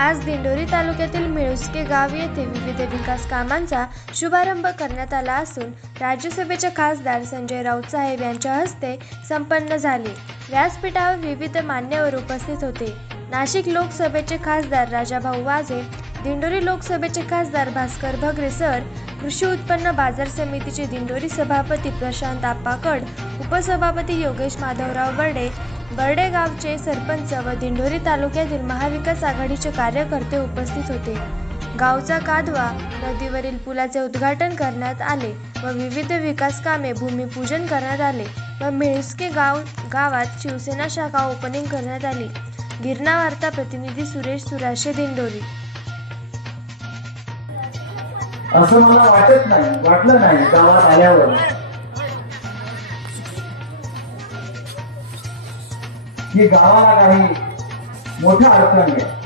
आज दिंडोरी तालुक्यातील मिळुस्के गाव येथे विविध विकास कामांचा शुभारंभ करण्यात आला असून राज्यसभेचे खासदार संजय राऊत साहेब यांच्या हस्ते संपन्न झाले. व्यासपीठावर विविध मान्यवर उपस्थित होते. नाशिक लोकसभेचे खासदार राजाभाऊ वाजे दिंडोरी लोकसभेचे खासदार भास्कर भगरे सर कृषी उत्पन्न बाजार समितीचे दिंडोरी सभापती प्रशांत आप्पाकड उपसभापती योगेश माधवराव बर्डे बर्डे गावचे सरपंच व दिंडोरी तालुक्यातील महाविकास आघाडीचे कार्यकर्ते उपस्थित होते. गावचा कादवा नदीवरील पुलाचे उद्घाटन करण्यात आले व विविध विकास कामे भूमिपूजन करण्यात आले व मिळस्के गाव गावात शिवसेना शाखा ओपनिंग करण्यात आली. गिरणा वार्ता प्रतिनिधी सुरेश सुराशे दिंडोरी. असं मला वाटत नाही वाटलं नाही गावात आल्यावर. की गावाला काही मोठ्या अडचणी आहे.